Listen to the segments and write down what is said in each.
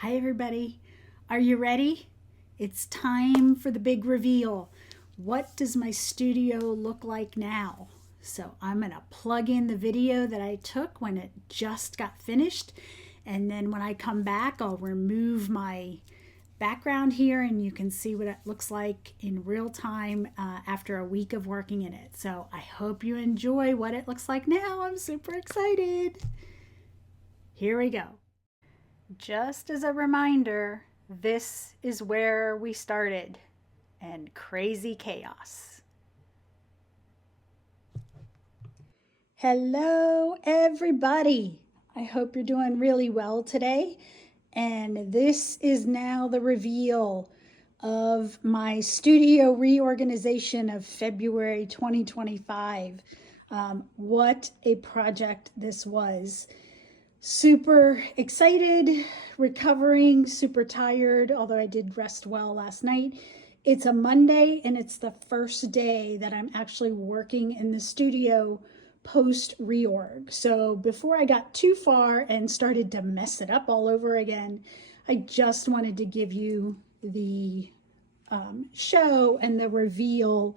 Hi everybody, are you ready? It's time for the big reveal. What does my studio look like now? So I'm gonna plug in the video that I took when it just got finished, and then when I come back I'll remove my background here and you can see what it looks like in real time after a week of working in it. So I hope you enjoy what it looks like now. I'm super excited. Here we go. Just as a reminder, this is where we started, and crazy chaos. Hello, everybody. I hope you're doing really well today. And this is now the reveal of my studio reorganization of February 2025. What a project this was. Super excited, recovering, super tired, although I did rest well last night. It's a Monday and it's the first day that I'm actually working in the studio post reorg. So before I got too far and started to mess it up all over again, I just wanted to give you the show and the reveal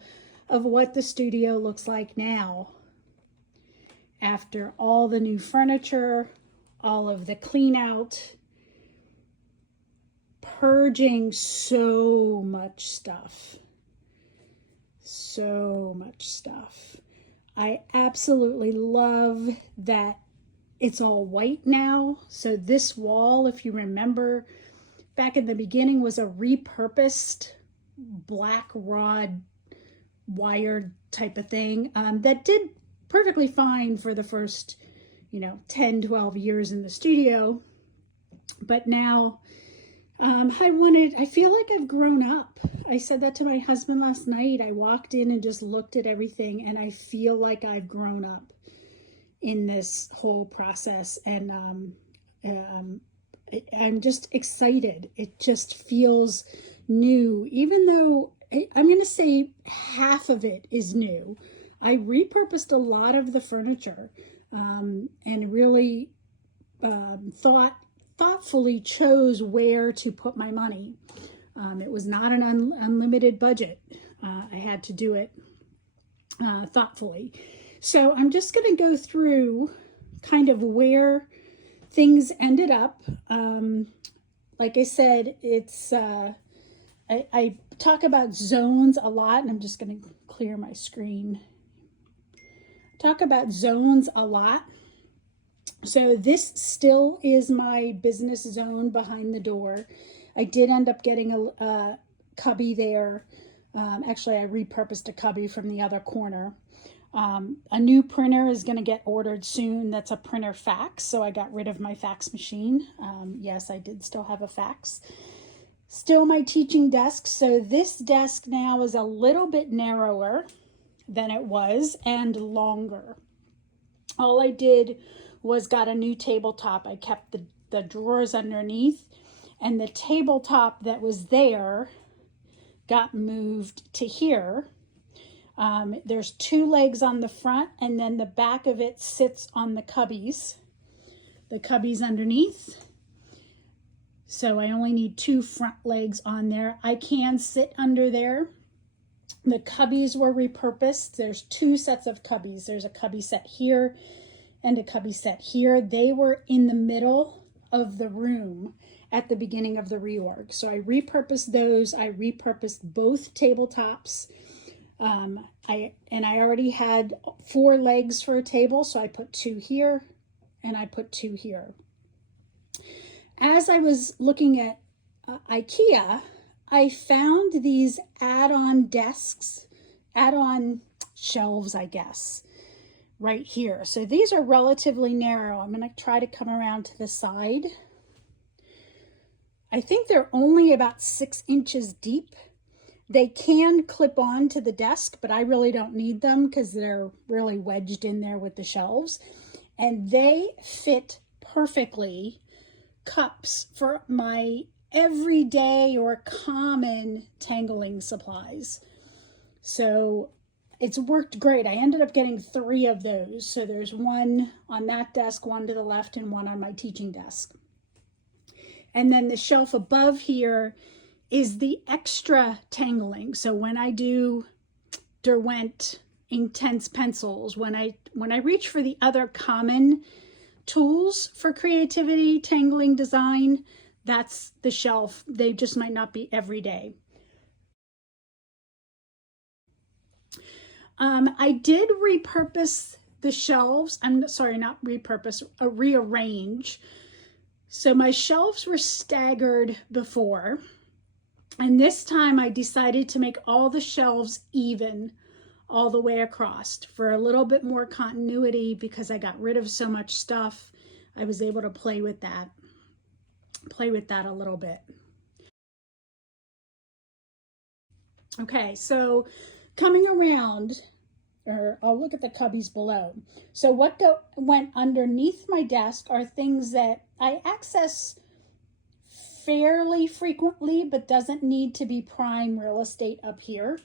of what the studio looks like now after all the new furniture, all of the clean out, purging so much stuff. So much stuff. I absolutely love that it's all white now. So this wall, if you remember, back in the beginning was a repurposed black rod wired type of thing that did perfectly fine for the first 10, 12 years in the studio. But now I feel like I've grown up. I said that to my husband last night. I walked in and just looked at everything and I feel like I've grown up in this whole process. And I'm just excited. It just feels new, even though I'm going to say half of it is new. I repurposed a lot of the furniture and really thoughtfully chose where to put my money. It was not an unlimited budget. I had to do it thoughtfully. So I'm just going to go through kind of where things ended up. Like I said, it's I talk about zones a lot, and I'm just going to clear my screen. Talk about zones a lot. So this still is my business zone behind the door. I did end up getting a cubby there. Actually, I repurposed a cubby from the other corner. A new printer is going to get ordered soon. That's a printer fax. So I got rid of my fax machine. Yes, I did still have a fax. Still my teaching desk. So this desk now is a little bit narrower than it was and longer. All I did was got a new tabletop. I kept the drawers underneath, and the tabletop that was there got moved to here. There's two legs on the front, and then the back of it sits on the cubbies underneath. So I only need two front legs on there. I can sit under there. The cubbies were repurposed. There's two sets of cubbies. There's a cubby set here and a cubby set here. They were in the middle of the room at the beginning of the reorg. So I repurposed those. I repurposed both tabletops. I already had 4 legs for a table, so I put 2 here and I put 2 here. As I was looking at IKEA, I found these add-on desks, add-on shelves, I guess, right here. So these are relatively narrow. I'm going to try to come around to the side. I think they're only about 6 inches deep. They can clip on to the desk, but I really don't need them because they're really wedged in there with the shelves. And they fit perfectly cups for my everyday or common tangling supplies. So it's worked great. I ended up getting 3 of those. So there's one on that desk, one to the left, and one on my teaching desk. And then the shelf above here is the extra tangling. So when I do Derwent Intense pencils, when I reach for the other common tools for creativity, tangling, design, that's the shelf. They just might not be every day. I did repurpose the shelves. I'm sorry, not repurpose, rearrange. So my shelves were staggered before, and this time I decided to make all the shelves even all the way across for a little bit more continuity because I got rid of so much stuff. I was able to play with that a little bit. Okay, so coming around, or I'll look at the cubbies below. So what went underneath my desk are things that I access fairly frequently, but doesn't need to be prime real estate up here.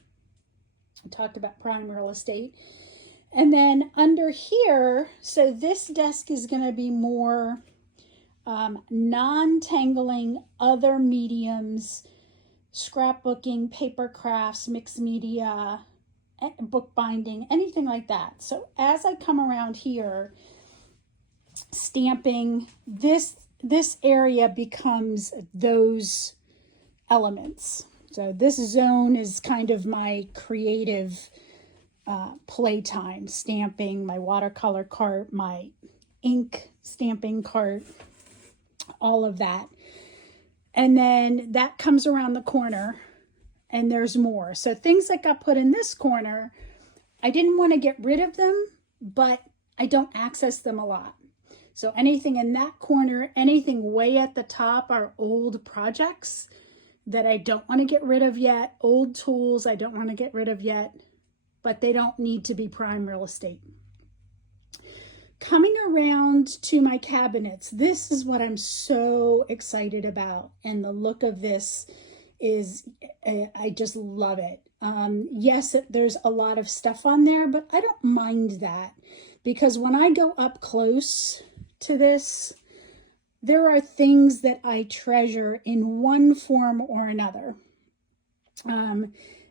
I talked about prime real estate. And then under here, so this desk is going to be more non-tangling, other mediums, scrapbooking, paper crafts, mixed media, bookbinding, anything like that. So as I come around here, stamping, this area becomes those elements. So this zone is kind of my creative playtime, stamping, my watercolor cart, my ink stamping cart, all of that. And then that comes around the corner and there's more. So things that got put in this corner, I didn't want to get rid of them, but I don't access them a lot. So anything in that corner, anything way at the top are old projects that I don't want to get rid of yet, old tools I don't want to get rid of yet, but they don't need to be prime real estate. Coming around to my cabinets, this is what I'm so excited about. And the look of this is, I just love it. Yes, there's a lot of stuff on there, but I don't mind that because when I go up close to this, there are things that I treasure in one form or another.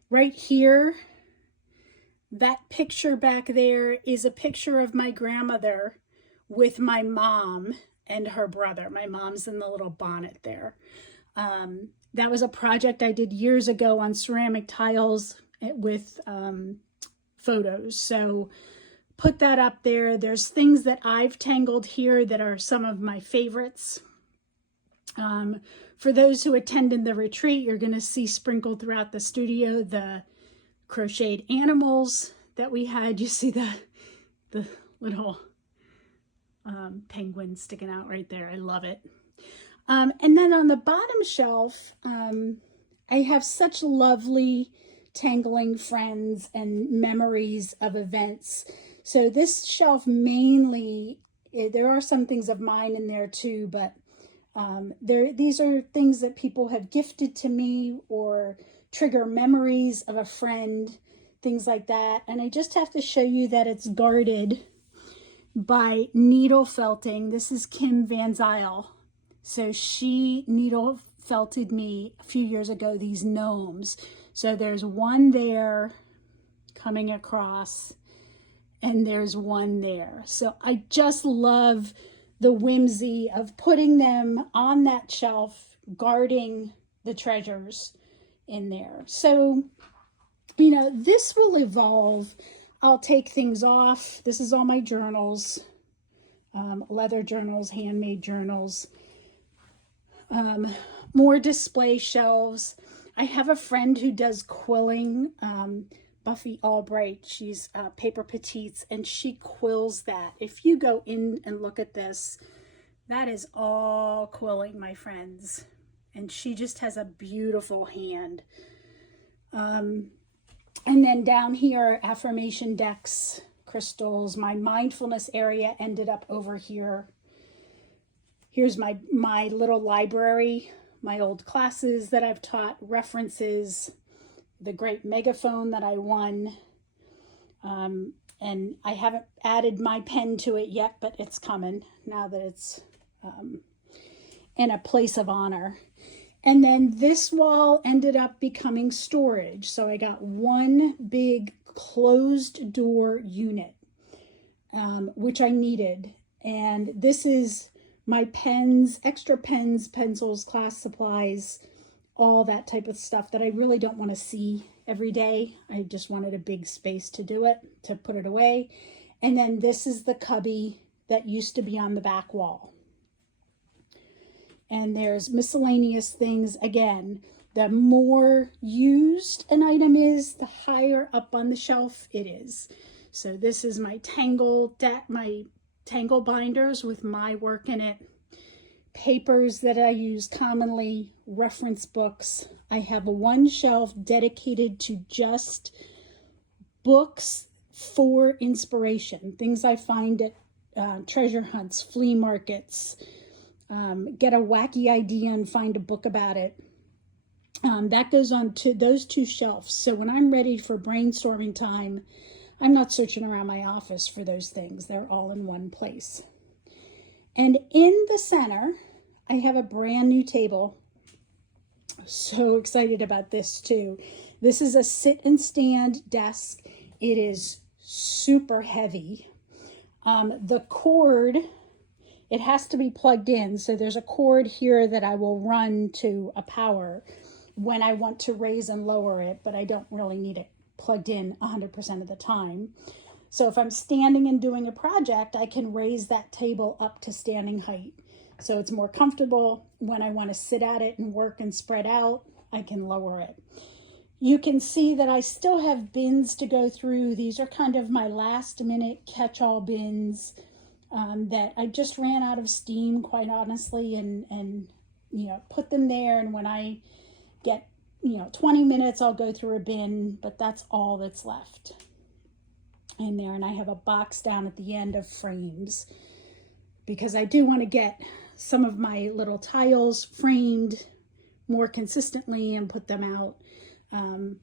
Right here, that picture back there is a picture of my grandmother with my mom and her brother. My mom's in the little bonnet there. That was a project I did years ago on ceramic tiles with photos. So put that up there. There's things that I've tangled here that are some of my favorites. For those who attended the retreat, you're going to see sprinkled throughout the studio the crocheted animals that we had. You see the little penguin sticking out right there. I love it. And then on the bottom shelf, I have such lovely tangling friends and memories of events. So this shelf mainly, there are some things of mine in there too, but these are things that people have gifted to me or trigger memories of a friend, things like that. And I just have to show you that it's guarded by needle felting. This is Kim Van Zyl. So she needle felted me a few years ago, these gnomes. So there's one there coming across and there's one there. So I just love the whimsy of putting them on that shelf, guarding the treasures in there. So, you know, this will evolve. I'll take things off. This is all my journals, leather journals, handmade journals, more display shelves. I have a friend who does quilling, Buffy Albright. She's Paper Petites, and she quills that. If you go in and look at this, that is all quilling, my friends. And she just has a beautiful hand. And then down here, affirmation decks, crystals. My mindfulness area ended up over here. Here's my little library, my old classes that I've taught, references, the great megaphone that I won. And I haven't added my pen to it yet, but it's coming now that it's and a place of honor. And then this wall ended up becoming storage. So I got one big closed door unit, which I needed. And this is my pens, extra pens, pencils, class supplies, all that type of stuff that I really don't want to see every day. I just wanted a big space to do it, to put it away. And then this is the cubby that used to be on the back wall. And there's miscellaneous things. Again, the more used an item is, the higher up on the shelf it is. So this is my tangle binders with my work in it. Papers that I use commonly, reference books. I have one shelf dedicated to just books for inspiration, things I find at treasure hunts, flea markets, get a wacky idea and find a book about it. That goes on to those two shelves. So when I'm ready for brainstorming time, I'm not searching around my office for those things. They're all in one place. And in the center, I have a brand new table. So excited about this too. This is a sit and stand desk. It is super heavy. The cord, it has to be plugged in. So there's a cord here that I will run to a power when I want to raise and lower it, but I don't really need it plugged in 100% of the time. So if I'm standing and doing a project, I can raise that table up to standing height. So it's more comfortable. When I want to sit at it and work and spread out, I can lower it. You can see that I still have bins to go through. These are kind of my last minute catch-all bins that I just ran out of steam, quite honestly, and put them there. And when I get 20 minutes, I'll go through a bin, but that's all that's left in there. And I have a box down at the end of frames because I do want to get some of my little tiles framed more consistently and put them out.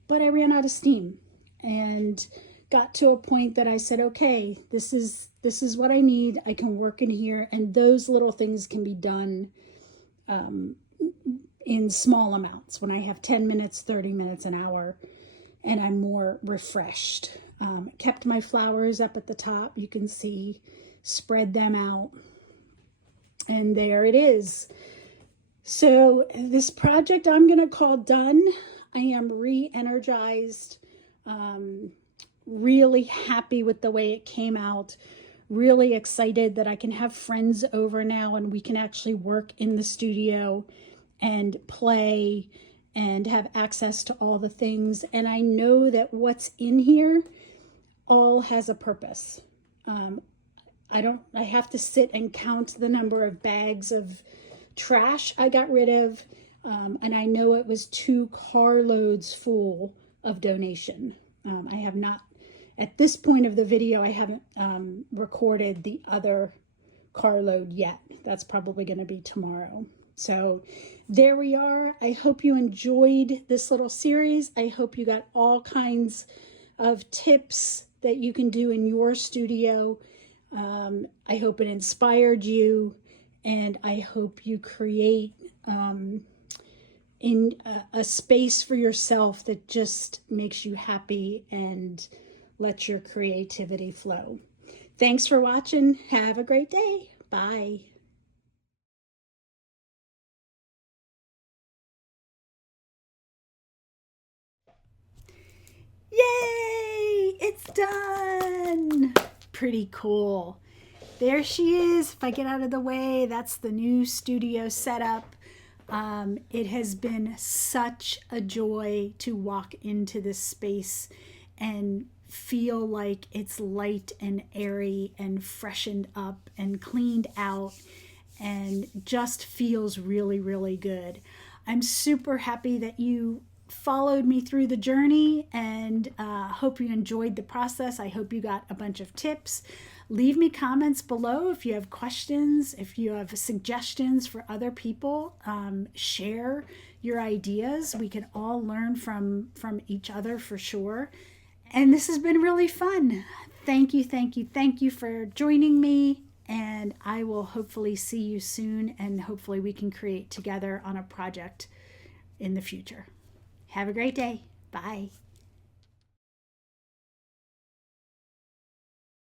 But I ran out of steam and got to a point that I said, okay, this is what I need. I can work in here, and those little things can be done in small amounts when I have 10 minutes, 30 minutes, an hour, and I'm more refreshed. Kept my flowers up at the top. You can see, spread them out. And there it is. So this project I'm going to call done. I am re-energized, really happy with the way it came out, really excited that I can have friends over now and we can actually work in the studio and play and have access to all the things. And I know that what's in here all has a purpose. I have to sit and count the number of bags of trash I got rid of. And I know it was 2 carloads full of donation. I have not, at this point of the video, I haven't recorded the other carload yet. That's probably going to be tomorrow. So there we are. I hope you enjoyed this little series. I hope you got all kinds of tips that you can do in your studio. I hope it inspired you, and I hope you create in a space for yourself that just makes you happy and lets your creativity flow. Thanks for watching. Have a great day. Bye. Yay! It's done! Pretty cool. There she is. If I get out of the way, that's the new studio setup. It has been such a joy to walk into this space and feel like it's light and airy and freshened up and cleaned out and just feels really, really good. I'm super happy that you followed me through the journey, and hope you enjoyed the process. I hope you got a bunch of tips. Leave me comments below if you have questions, if you have suggestions for other people. Share your ideas. We can all learn from each other for sure. And this has been really fun. Thank you, thank you, thank you for joining me, and I will hopefully see you soon, and hopefully we can create together on a project in the future. Have a great day. Bye.